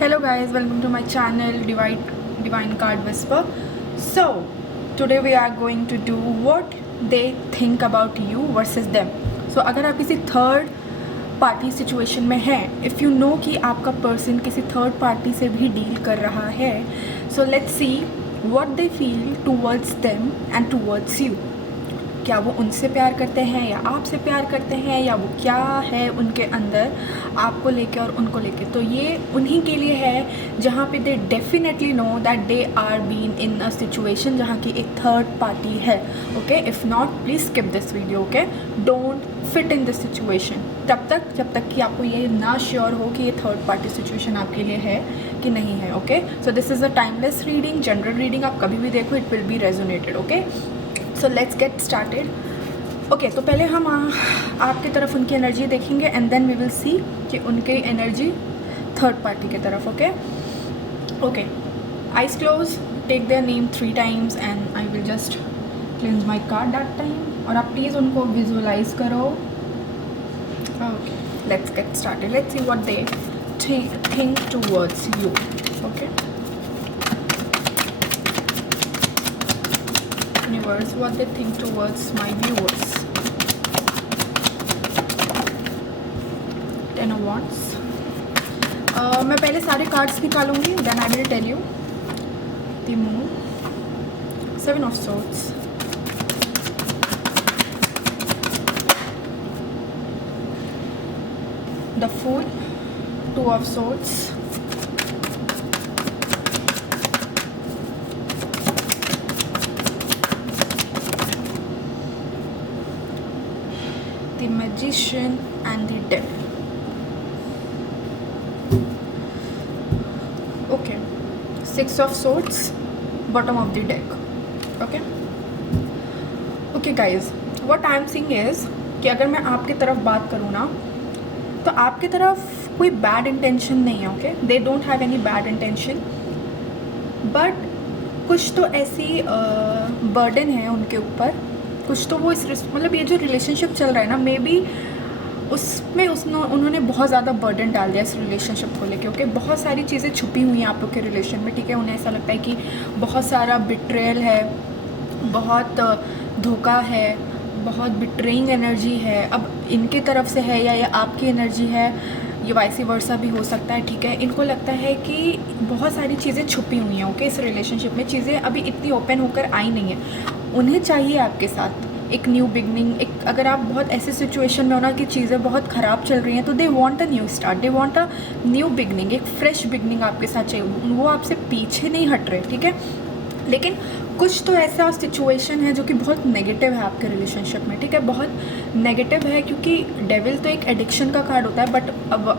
Hello guys, welcome to my channel Divine Card Whisper. So today we are going to do what they think about you versus them. So अगर आप किसी third party situation में हैं, if you no कि आपका person किसी third party से भी डील कर रहा है, so let's see what they feel towards them and towards you. क्या वो उनसे प्यार करते हैं या आपसे प्यार करते हैं, या वो क्या है उनके अंदर आपको लेके और उनको लेके. तो ये उन्हीं के लिए है जहाँ पे they definitely know that they are been in a situation जहाँ की एक थर्ड पार्टी है. Okay, if not please skip this video. Okay, don't fit in this situation जब तक कि आपको ये ना श्योर हो कि ये थर्ड पार्टी सिचुएशन आपके लिए है कि नहीं है. Okay, so this is a timeless reading, general reading. आप कभी भी देखो, it will be resonated. Okay, so let's get started. Okay, तो पहले हम आपकी तरफ उनकी एनर्जी देखेंगे and then we will see कि उनकी एनर्जी थर्ड पार्टी की तरफ. Okay, eyes close, take their name 3 times and I will just cleanse my card that time. और आप प्लीज़ उनको विजुअलाइज करो. Okay, let's get started. Let's see what they think towards you. Okay, universe, what they think towards my viewers. 10 of Wands. मैं पहले सारे cards निकालूंगी, then I will tell you. The moon, 7 of Swords, the Fool, 2 of Swords, the Magician and the Devil. Okay, 6 of Swords, bottom of the deck. Okay guys, what I am saying is कि अगर मैं आपकी तरफ बात करूँ ना, तो आपकी तरफ कोई बैड इंटेंशन नहीं है. Okay, they don't have any bad intention, but कुछ तो ऐसी बर्डन है उनके ऊपर, कुछ तो वो मतलब ये जो रिलेशनशिप चल रहा है ना, मे बी उसमें उन्होंने बहुत ज़्यादा बर्डन डाल दिया इस रिलेशनशिप को लेके. ओके, बहुत सारी चीज़ें छुपी हुई हैं आप लोग के रिलेशन में. ठीक है, उन्हें ऐसा लगता है कि बहुत सारा बिट्रेयल है, बहुत धोखा है, बहुत बिट्रेइंग एनर्जी है. अब इनके तरफ से है या ये आपकी एनर्जी है, ये वाइसी वर्सा भी हो सकता है. ठीक है, इनको लगता है कि बहुत सारी चीज़ें छुपी हुई हैं. ओके, इस रिलेशनशिप में चीज़ें अभी इतनी ओपन होकर आई नहीं है. उन्हें चाहिए आपके साथ एक न्यू बिगनिंग. एक अगर आप बहुत ऐसे सिचुएशन में हो ना कि चीज़ें बहुत ख़राब चल रही हैं, तो दे want a new start, they want a new beginning, एक फ्रेश बिगनिंग आपके साथ चाहिए. वो आपसे पीछे नहीं हट रहे. ठीक है, लेकिन कुछ तो ऐसा सिचुएशन है जो कि बहुत नेगेटिव है आपके रिलेशनशिप में. ठीक है, बहुत नेगेटिव है, क्योंकि डेविल तो एक एडिक्शन का कार्ड होता है. But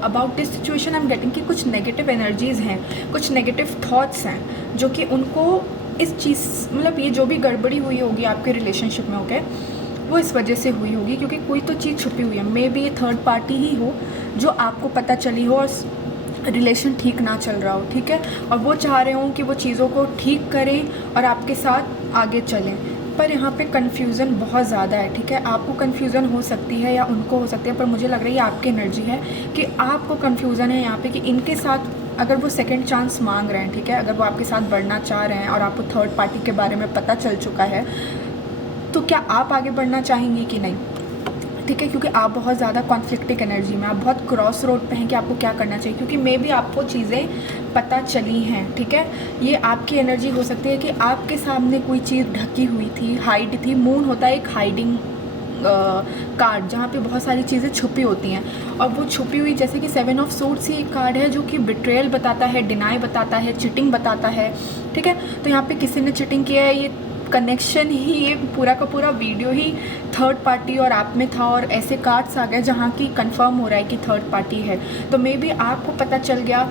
about this situation I am getting कि कुछ नेगेटिव एनर्जीज़ हैं, कुछ नेगेटिव थॉट्स हैं जो कि उनको इस चीज़, मतलब ये जो भी गड़बड़ी हुई होगी आपके रिलेशनशिप में, ओके, वो इस वजह से हुई होगी क्योंकि कोई तो चीज़ छुपी हुई है. मे बी ये थर्ड पार्टी ही हो जो आपको पता चली हो और रिलेशन ठीक ना चल रहा हो. ठीक है, और वो चाह रहे हों कि वो चीज़ों को ठीक करें और आपके साथ आगे चलें. पर यहाँ पे कन्फ्यूज़न बहुत ज़्यादा है. ठीक है, आपको कन्फ्यूज़न हो सकती है या उनको हो सकती है, पर मुझे लग रही है आपकी एनर्जी है कि आपको कन्फ्यूज़न है यहाँ पे कि इनके साथ अगर वो सेकंड चांस मांग रहे हैं. ठीक है, अगर वो आपके साथ बढ़ना चाह रहे हैं और आपको थर्ड पार्टी के बारे में पता चल चुका है, तो क्या आप आगे बढ़ना चाहेंगी कि नहीं. ठीक है, क्योंकि आप बहुत ज़्यादा कॉन्फ्लिक्टिक एनर्जी में, आप बहुत क्रॉस रोड पे हैं कि आपको क्या करना चाहिए, क्योंकि मे बी आपको चीज़ें पता चली हैं. ठीक है, ये आपकी एनर्जी हो सकती है कि आपके सामने कोई चीज़ ढकी हुई थी, हाइड थी. मून होता है एक हाइडिंग कार्ड जहाँ पे बहुत सारी चीज़ें छुपी होती हैं, और वो छुपी हुई, जैसे कि 7 of Swords ही एक कार्ड है जो कि बिट्रेयल बताता है, डिनाई बताता है, चिटिंग बताता है. ठीक है, तो यहाँ पे किसी ने चिटिंग किया है. ये कनेक्शन ही, ये पूरा का पूरा वीडियो ही थर्ड पार्टी और आप में था, और ऐसे कार्ड्स आ गए जहाँ की कंफर्म हो रहा है कि थर्ड पार्टी है. तो मे बी आपको पता चल गया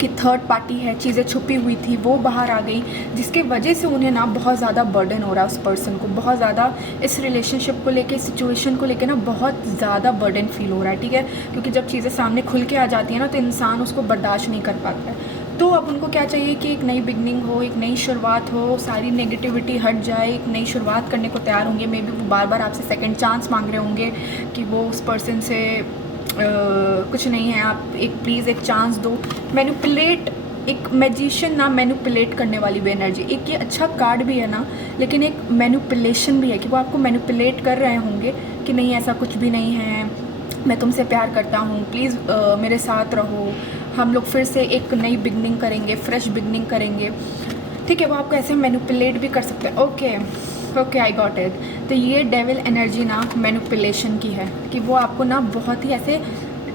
कि थर्ड पार्टी है, चीज़ें छुपी हुई थी, वो बाहर आ गई, जिसके वजह से उन्हें ना बहुत ज़्यादा बर्डन हो रहा है. उस पर्सन को बहुत ज़्यादा इस रिलेशनशिप को लेके, सिचुएशन को लेके ना बहुत ज़्यादा बर्डन फील हो रहा है. ठीक है, क्योंकि जब चीज़ें सामने खुल के आ जाती हैं ना, तो इंसान उसको बर्दाश्त नहीं कर पाता है. तो अब उनको क्या चाहिए कि एक नई बिगनिंग हो, एक नई शुरुआत हो, सारी नेगेटिविटी हट जाए, एक नई शुरुआत करने को तैयार होंगे. मे बी वो बार बार आपसे सेकंड चांस मांग रहे होंगे कि वो उस पर्सन से कुछ नहीं है, आप एक प्लीज़ एक चांस दो। मैनिपुलेट, एक मैजिशियन ना मैनिपुलेट करने वाली भी एनर्जी, एक ये अच्छा कार्ड भी है ना, लेकिन एक मैनिपुलेशन भी है कि वो आपको मैनिपुलेट कर रहे होंगे कि नहीं ऐसा कुछ भी नहीं है, मैं तुमसे प्यार करता हूँ, प्लीज़ मेरे साथ रहो, हम लोग फिर से एक नई बिगनिंग करेंगे, फ्रेश बिगनिंग करेंगे। ठीक है, वो आपको ऐसे मैनिपुलेट भी कर सकते हैं। Okay I got it. तो ये डेविल एनर्जी ना मैनिपुलेशन की है कि वो आपको ना बहुत ही ऐसे,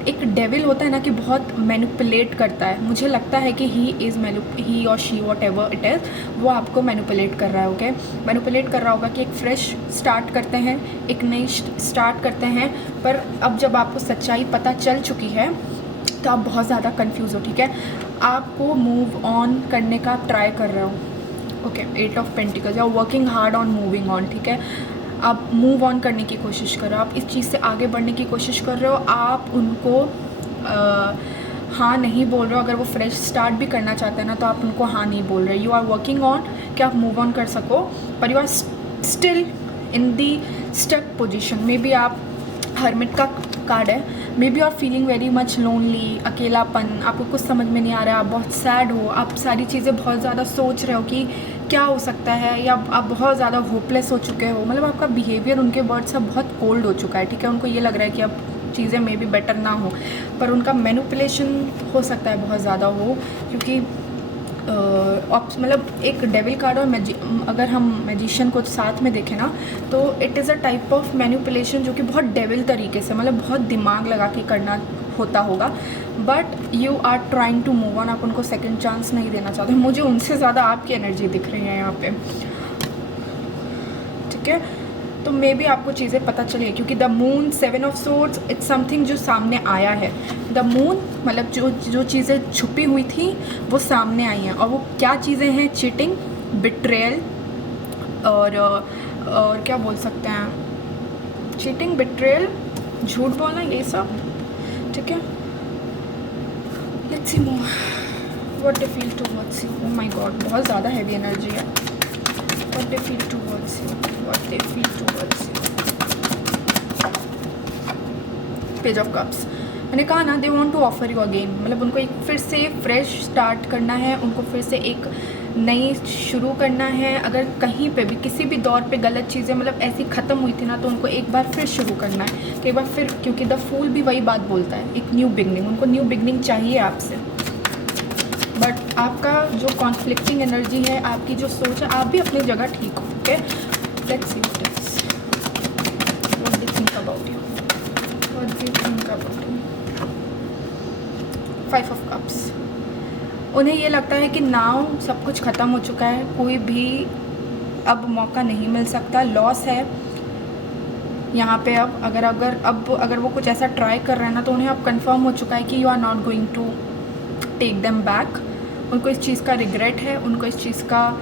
एक डेविल होता है ना कि बहुत मैनिपुलेट करता है। मुझे लगता है कि ही और she what ever it is, वो आपको मैनिपुलेट कर रहा है। ओके, मैनिपुलेट कर रहा होगा कि एक फ्रेश स्टार्ट करते हैं, एक नई स्टार्ट करते हैं, पर अब जब आपको सच्चाई पता चल चुकी है तो आप बहुत ज़्यादा कंफ्यूज हो। ठीक है, आपको मूव ऑन करने का आप ट्राई कर रहे हो। Okay, 8 of pentacles, you are working hard on moving on. ठीक है, आप मूव ऑन करने की कोशिश कर रहे हो, आप इस चीज़ से आगे बढ़ने की कोशिश कर रहे हो। आप उनको हाँ नहीं बोल रहे हो। अगर वो फ्रेश स्टार्ट भी करना चाहते हैं ना तो आप उनको हाँ नहीं बोल रहे। यू आर वर्किंग ऑन कि आप मूव ऑन कर सको, पर you are still in the stuck position. Maybe आप हर्मिट का कार्ड है, maybe are feeling very much lonely, अकेलापन, आपको कुछ समझ में नहीं आ रहा है, आप बहुत सैड हो, आप सारी चीज़ें बहुत ज़्यादा सोच रहे हो कि क्या हो सकता है, या आप बहुत ज़्यादा होपलेस हो चुके हो। मतलब आपका बिहेवियर, उनके वर्ड्स सब बहुत कोल्ड हो चुका है। ठीक है, उनको ये लग रहा है कि अब चीज़ें मे बी बेटर ना हो, पर उनका मैनिपुलेशन हो सकता है बहुत ज़्यादा हो, क्योंकि मतलब एक डेविल कार्ड और अगर हम मैजिशियन को साथ में देखें ना तो it is a type of manipulation जो कि बहुत डेविल तरीके से, मतलब बहुत दिमाग लगा के करना होता होगा। But you are trying to move on, आप उनको सेकंड चांस नहीं देना चाहते। मुझे उनसे ज़्यादा आपकी एनर्जी दिख रही है यहाँ पे। ठीक है, तो मे बी आपको चीज़ें पता चले, क्योंकि the moon, 7 of swords, it's something जो सामने आया है। द मून मतलब जो चीज़ें छुपी हुई थी वो सामने आई हैं, और वो क्या चीज़ें हैं? चीटिंग, बिट्रेयल, और क्या बोल सकते हैं, चीटिंग, बिट्रेयल, झूठ बोलना, ये सब। ठीक है, let's see more what they feel towards you. Oh my god, बहुत ज़्यादा हैवी एनर्जी है। What they feel towards you, what they feel towards you. Page of cups, मैंने कहा ना, they want to offer you again, मतलब उनको एक फिर से फ्रेश स्टार्ट करना है, उनको फिर से एक नई शुरू करना है। अगर कहीं पे भी किसी भी दौर पे गलत चीज़ें मतलब ऐसी ख़त्म हुई थी ना तो उनको एक बार फिर शुरू करना है, कि एक बार फिर, क्योंकि द फूल भी वही बात बोलता है, एक न्यू बिगनिंग। उनको न्यू बिगनिंग चाहिए आपसे, बट आपका जो कॉन्फ्लिक्टिंग एनर्जी है, आपकी जो सोच है, आप भी अपनी जगह ठीक हो। Okay, let's see what they think about you, what they think about you. 5 of cups, उन्हें ये लगता है कि नाउ सब कुछ ख़त्म हो चुका है, कोई भी अब मौका नहीं मिल सकता, लॉस है यहाँ पे। अब अगर वो कुछ ऐसा ट्राई कर रहे हैं ना तो उन्हें अब कंफर्म हो चुका है कि you are not going to take them back. उनको इस चीज़ का रिग्रेट है, उनको इस चीज़ का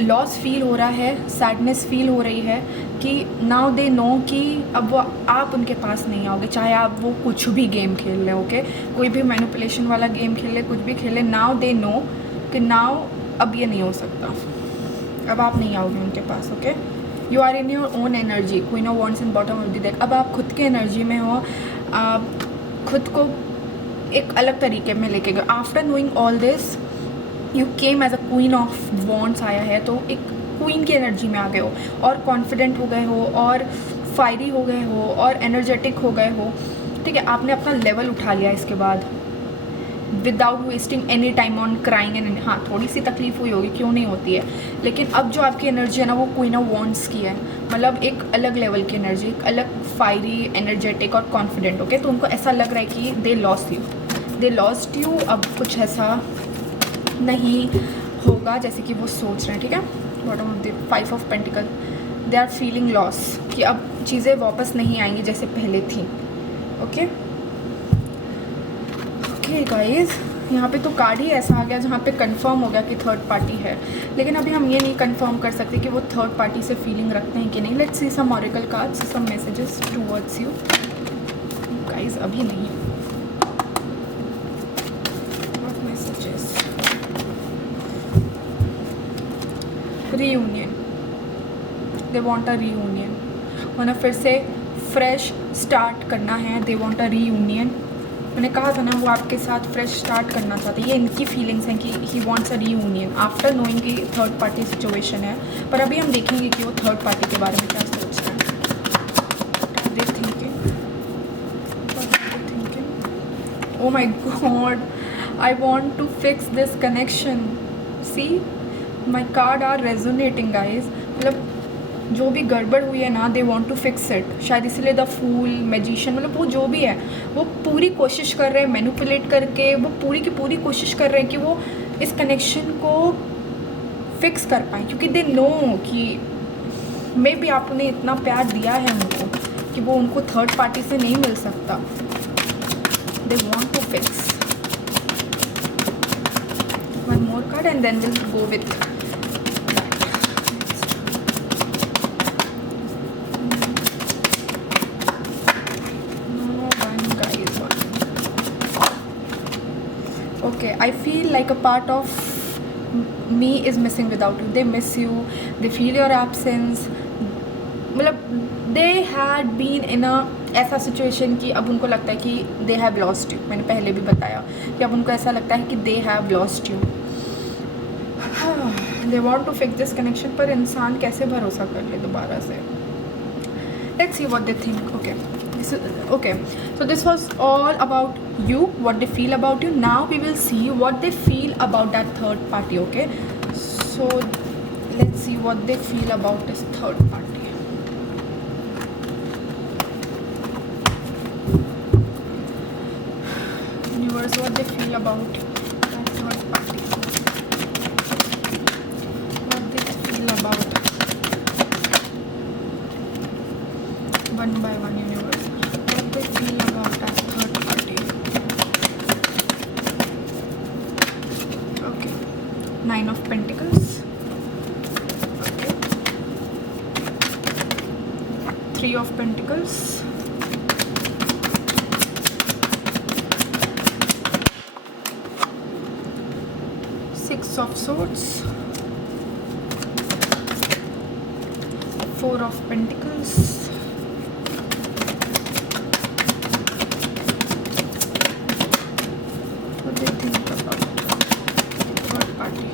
लॉस फील हो रहा है, सैडनेस फील हो रही है कि नाउ दे नो कि अब वो आप उनके पास नहीं आओगे, चाहे आप वो कुछ भी गेम खेल रहे। ओके, कोई भी मैनिपुलेशन वाला गेम खेल ले, कुछ भी खेले, नाउ दे नो कि नाउ अब ये नहीं हो सकता, अब आप नहीं आओगे उनके पास। Okay, you are in your own energy, queen of wands in bottom of the deck. अब आप खुद के एनर्जी में हो, आप खुद को एक अलग तरीके में लेके गए। After knowing all this you came as a queen of wands आया है, तो एक क्वीन की एनर्जी में आ गए हो, और कॉन्फिडेंट हो गए हो, और फायरी हो गए हो, और एनर्जेटिक हो गए हो। ठीक है, आपने अपना लेवल उठा लिया इसके बाद, without wasting any time on crying and. हाँ, थोड़ी सी तकलीफ हुई होगी, क्यों नहीं होती है, लेकिन अब जो आपकी एनर्जी है ना वो क्वीन ऑफ वॉन्ड्स की है, मतलब एक अलग लेवल की एनर्जी, एक अलग फायरी, एनर्जेटिक और कॉन्फिडेंट। ओके, तो उनको ऐसा लग रहा है कि दे लॉस्ट यू, अब कुछ ऐसा नहीं होगा जैसे कि वो सोच रहे हैं। ठीक है, bottom of the 5 of pentacle, they are feeling loss, कि अब चीज़ें वापस नहीं आएंगी जैसे पहले थी। ओके गाइज, यहाँ पे तो कार्ड ही ऐसा आ गया जहाँ पे कंफर्म हो गया कि थर्ड पार्टी है, लेकिन अभी हम ये नहीं कंफर्म कर सकते कि वो थर्ड पार्टी से फीलिंग रखते हैं कि नहीं। Let's see some oracle cards, some messages towards you guys. अभी नहीं, what messages? Reunion, they want a reunion, उन्हें फिर से फ्रेश स्टार्ट करना है, दे वांट अ रीयूनियन। मैंने कहा था ना वो आपके साथ फ्रेश स्टार्ट करना चाहते हैं, ये इनकी फीलिंग्स हैं कि he wants a reunion after knowing कि थर्ड पार्टी सिचुएशन है। पर अभी हम देखेंगे कि वो थर्ड पार्टी के बारे में क्या सोच रहे हैं। दे thinking, oh my god, I want to fix this connection. See, my card are resonating guys। मतलब जो भी गड़बड़ हुई है ना, they want to fix it. शायद इसलिए द फूल, मैजिशियन, मतलब वो जो भी है वो पूरी कोशिश कर रहे हैं मैनिपुलेट करके, वो पूरी की पूरी कोशिश कर रहे हैं कि वो इस कनेक्शन को फिक्स कर पाएँ, क्योंकि दे नो कि मे बी आपने इतना प्यार दिया है उनको कि वो उनको थर्ड पार्टी से नहीं मिल सकता। They want to fix. One more card and then will go with I feel like a part of me is missing without you. They miss you, they feel your absence। मतलब they had been in a ऐसा situation कि अब उनको लगता है कि they have lost you। मैंने पहले भी बताया कि अब उनको ऐसा लगता है कि they have lost you। they want to fix this connection, पर इंसान कैसे भरोसा कर ले दोबारा से। Let's see what they think। Okay, so this was all about you, what they feel about you। Now we will see what they feel about that third party। Okay, so let's see what they feel about this third party। Universe, what they feel about that third party, what they feel about, one by one universe, what they feel about that third party। Okay, 9 of Pentacles, okay, 3 of Pentacles, 6 of Swords, 4 of Pentacles, what they think about the third party।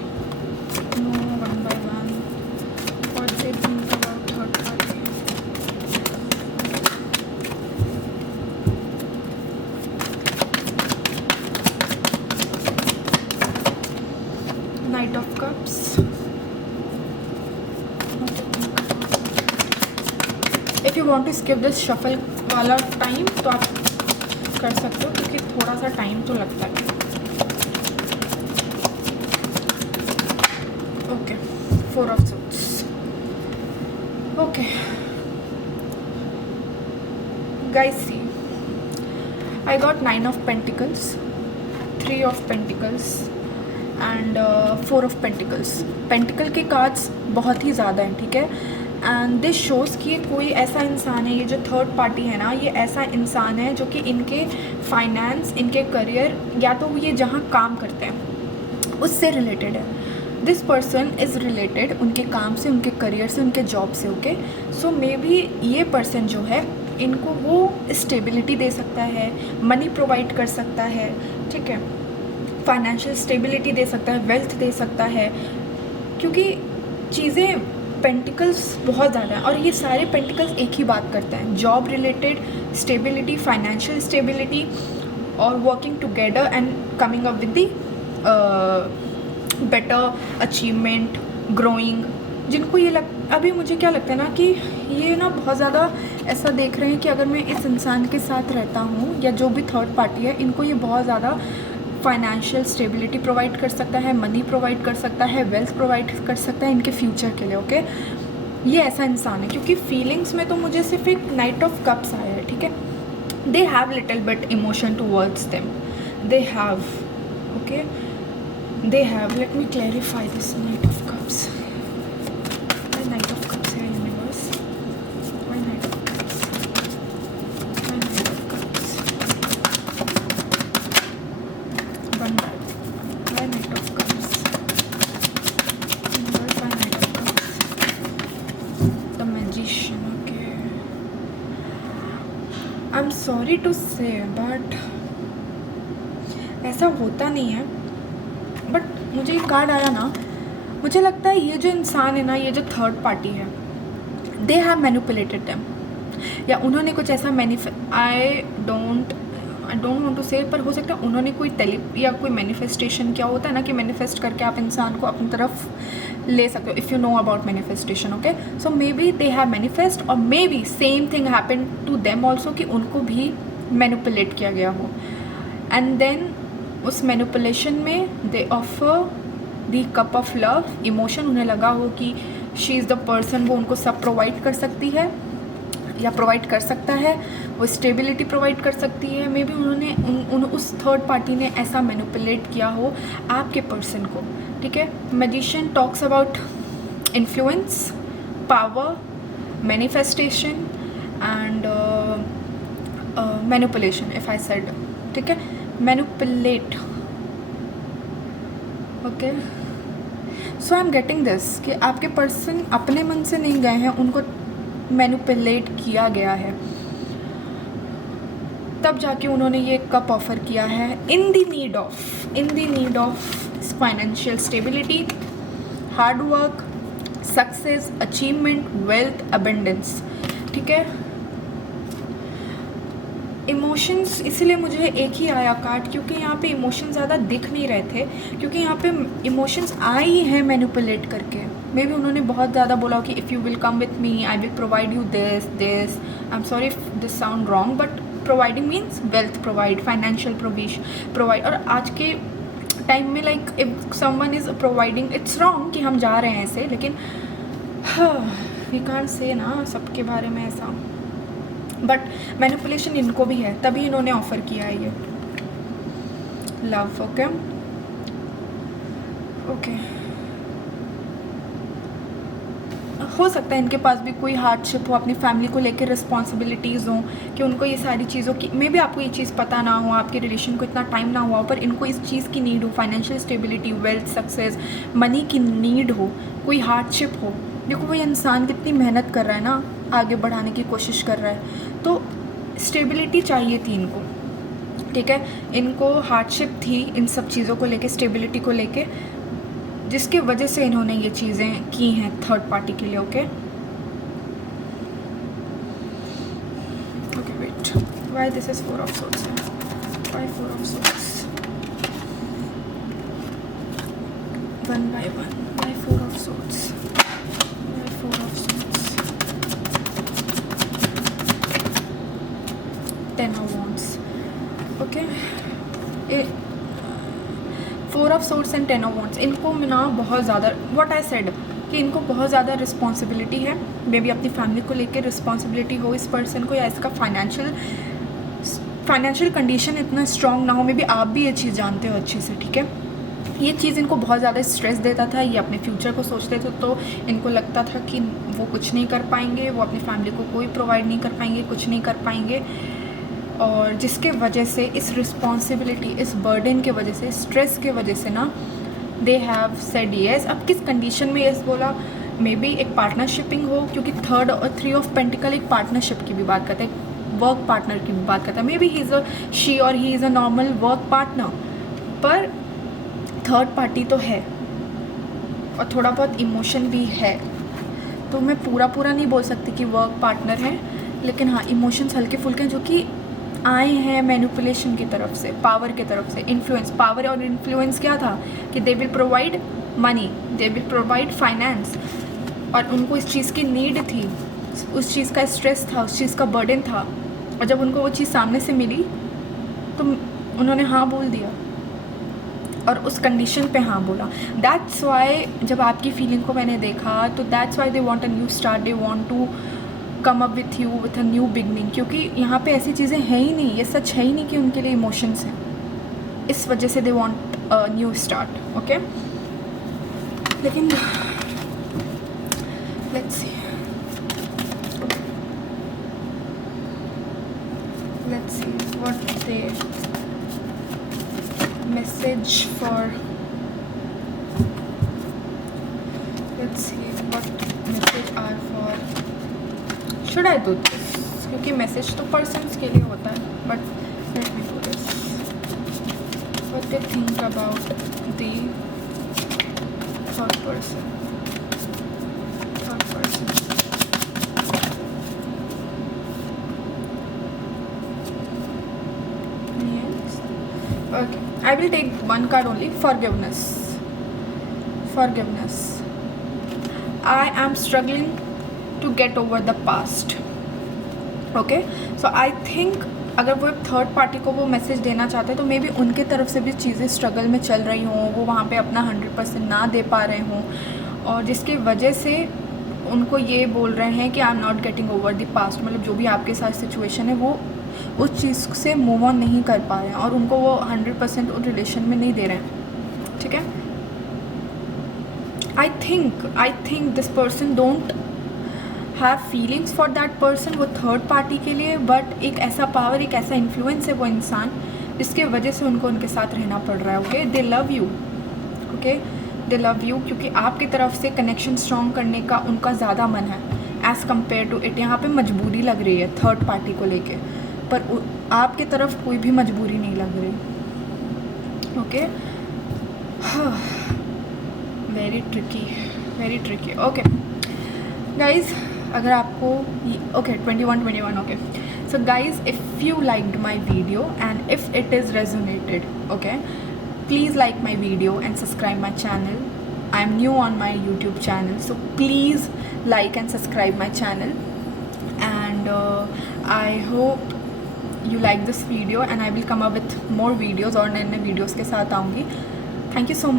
No, one by one, what they think about third party। Knight of Cups, what they think about। If you want to skip this shuffle वाला time तो आप कर सकते हो, क्योंकि थोड़ा सा time तो लगता है। Okay, 4 of Swords। Okay guys, see, I got 9 of Pentacles, 3 of Pentacles and 4 of Pentacles। Pentacle के कार्ड्स बहुत ही ज़्यादा हैं, ठीक है। एंड दिस शोज़ कि ये कोई ऐसा इंसान है, ये जो थर्ड पार्टी है ना, ये ऐसा इंसान है जो कि इनके फाइनेंस, इनके करियर, या तो ये जहाँ काम करते हैं उससे रिलेटेड है। दिस पर्सन इज़ रिलेटेड उनके काम से, उनके करियर से, उनके जॉब से। ओके, सो मे बी ये पर्सन जो है इनको वो स्टेबिलिटी दे सकता है, मनी प्रोवाइड कर सकता है, ठीक है, फाइनेंशियल स्टेबिलिटी दे सकता है, वेल्थ दे सकता है, क्योंकि चीज़ें पेंटिकल्स बहुत ज़्यादा हैं और ये सारे पेंटिकल्स एक ही बात करते हैं, job related stability, financial stability और working together and coming up with the better achievement, growing. जिनको ये अभी मुझे क्या लगता है ना कि ये ना बहुत ज़्यादा ऐसा देख रहे हैं कि अगर मैं इस इंसान के साथ रहता हूँ या जो भी थर्ड पार्टी है, इनको ये बहुत ज़्यादा फाइनेंशियल स्टेबिलिटी प्रोवाइड कर सकता है, मनी प्रोवाइड कर सकता है, वेल्थ प्रोवाइड कर सकता है इनके फ्यूचर के लिए। ओके, ये ऐसा इंसान है, क्योंकि फीलिंग्स में तो मुझे सिर्फ एक नाइट ऑफ कप्स आया है, ठीक है। They have little bit emotion towards them, they have, okay, they have. Let me clarify this knight of cups. Knight of cups है universe, why knight of cups, why knight of cups, one by, why knight of cups, universe, why knight of cups, the magician. Okay, I am sorry to say but ऐसा होता नहीं है। But मुझे ये card आया ना, मुझे लगता है ये जो इंसान है ना, ये जो थर्ड पार्टी है, दे हैव मैनिपुलेटेड देम, या उन्होंने कुछ ऐसा आई डोंट वांट टू से, पर हो सकता है उन्होंने कोई या कोई मैनिफेस्टेशन, क्या होता है ना कि मैनिफेस्ट करके आप इंसान को अपनी तरफ ले सकते हो, if you know about manifestation. Okay, so maybe they have manifest, और maybe same thing happen to them also, कि उनको भी मैनिपुलेट किया गया हो, एंड देन उस मैनिपुलेशन में दे offer the cup of love, emotion, उन्हें लगा हो कि शी इज़ द पर्सन, वो उनको सब प्रोवाइड कर सकती है या प्रोवाइड कर सकता है, वो स्टेबिलिटी प्रोवाइड कर सकती है। मे बी उन्होंने उस थर्ड पार्टी ने ऐसा मैनिपुलेट किया हो आपके पर्सन को, ठीक है। Magician talks about influence, power, manifestation and manipulation, if I said, ठीक है, manipulate. Okay, so I am getting this कि आपके पर्सन अपने मन से नहीं गए हैं, उनको मैनिपुलेट किया गया है, तब जाके उन्होंने ये कप ऑफर किया है, in the need of financial stability, hard work, success, achievement, wealth, abundance, ठीक है। इमोशंस, इसलिए मुझे एक ही आया कार्ड, क्योंकि यहाँ पे इमोशंस ज़्यादा दिख नहीं रहे थे, क्योंकि यहाँ पे इमोशंस आए ही हैं मैनिपुलेट करके। मे बी उन्होंने बहुत ज़्यादा बोला कि if you will come with me I will provide you this, I am sorry if this sound wrong, but providing means wealth provide, financial provide. और आज के टाइम में like if someone is providing, it's wrong कि हम जा रहे हैं ऐसे, लेकिन वी कांट से ना सबके बारे में ऐसा, बट मैनिपुलेशन इनको भी है, तभी इन्होंने ऑफर किया है ये लव। ओके ओके, हो सकता है इनके पास भी कोई हार्डशिप हो, अपनी फैमिली को लेकर रिस्पॉन्सिबिलिटीज़ हों, कि उनको ये सारी चीज़ों की, मे बी आपको ये चीज़ पता ना हो, आपके रिलेशन को इतना टाइम ना हुआ हो, पर इनको इस चीज़ की नीड हो, financial stability, wealth, success, money की नीड हो, कोई हार्डशिप हो। देखो वो इंसान कितनी मेहनत कर रहा है ना, आगे बढ़ाने की कोशिश कर रहा है, तो स्टेबिलिटी चाहिए थी इनको, ठीक है। इनको हार्डशिप थी इन सब चीज़ों को लेके, स्टेबिलिटी को लेके, जिसके वजह से इन्होंने ये चीज़ें की हैं थर्ड पार्टी के लिए। Okay okay, wait, why this is 4 of swords, why 4 of swords, one by one, why 4 of swords, why 4 of swords, 10 of wands। Okay, 4 of swords and 10 of wands, इनको ना बहुत ज़्यादा, व्हाट आई सेड, कि इनको बहुत ज़्यादा responsibility है, may be अपनी फैमिली को लेकर रिस्पॉन्सिबिलिटी हो इस पर्सन को, या इसका फाइनेंशियल कंडीशन इतना स्ट्रॉन्ग ना हो, मे बी आप भी ये चीज़ जानते हो अच्छे से, ठीक है। ये चीज़ इनको बहुत ज़्यादा स्ट्रेस देता था, ये अपने फ्यूचर को सोचते थे, तो इनको लगता था कि वो कुछ नहीं कर पाएंगे, वो अपनी फैमिली को कोई प्रोवाइड नहीं कर पाएंगे, कुछ नहीं कर पाएंगे, और जिसके वजह से इस रिस्पॉन्सिबिलिटी, इस बर्डन के वजह से, स्ट्रेस के वजह से ना, दे हैव सेड येस। अब किस कंडीशन में येस बोला, मे बी एक पार्टनरशिपिंग हो, क्योंकि 3rd और 3 ऑफ पेंटिकल एक पार्टनरशिप की भी बात करते हैं, वर्क पार्टनर की भी बात करता है। Maybe he is she और he is a normal work partner, पर थर्ड पार्टी तो है और थोड़ा बहुत इमोशन भी है, तो मैं पूरा नहीं बोल सकती कि वर्क पार्टनर है, लेकिन हाँ इमोशंस हल्के फुल्के जो कि आए हैं मैनिपुलेशन की तरफ से, पावर की तरफ से, इन्फ्लुएंस। पावर और इन्फ्लुएंस क्या था कि they will provide money, they will provide finance, और उनको इस चीज़ की नीड थी, उस चीज़ का स्ट्रेस था, उस चीज़ का बर्डन था, और जब उनको वो चीज़ सामने से मिली तो उन्होंने हाँ बोल दिया, और उस कंडीशन पे हाँ बोला। दैट्स वाई जब आपकी फीलिंग को मैंने देखा, तो that's why they want a new start, they want to come up with you with a new beginning, क्योंकि यहाँ पे ऐसी चीज़ें हैं ही नहीं, ये सच है ही नहीं कि उनके लिए इमोशंस हैं, इस वजह से they want a new start. Okay, लेकिन let's see what they message for, let's see what message are for, should I do this, क्योंकि मैसेज तो पर्सन्स के लिए होता है, but let me do this. What they think about the third person. Yes. Okay. I will take one card only. Forgiveness. Forgiveness. I am struggling to get over the past. Okay. So I think अगर वो third party को वो message देना चाहते हैं तो may be उनके तरफ से भी चीज़ें स्ट्रगल में चल रही हों, वो वहाँ पे अपना 100% ना दे पा रहे हों, और जिसकी वजह से उनको ये बोल रहे हैं कि I am not getting over the past. मतलब जो भी आपके साथ सिचुएशन है वो उस चीज़ से मूव ऑन नहीं कर पा रहे हैं और उनको वो 100% उस रिलेशन में नहीं दे रहे हैं. ठीक है. I think this person don't have feelings for that person, वो थर्ड पार्टी के लिए, बट एक ऐसा पावर, एक ऐसा इन्फ्लुएंस है वो इंसान जिसके वजह से उनको उनके साथ रहना पड़ रहा है. Okay. They love you. Okay. They love you क्योंकि आपकी तरफ से कनेक्शन स्ट्रॉन्ग करने का उनका ज़्यादा मन है एज़ कम्पेयर टू इट. यहाँ पे मजबूरी लग रही है थर्ड पार्टी को लेके, पर आपके तरफ कोई भी मजबूरी नहीं लग रही. Okay. Very tricky. Okay guys, अगर आपको okay 21 okay. So guys, if you liked my video and if it is resonated, okay, please like my video and subscribe my channel. I am new on my YouTube channel, so please like and subscribe my channel, and I hope you like this video and I will come up with more videos और नए videos के साथ आऊँगी. Thank you so much.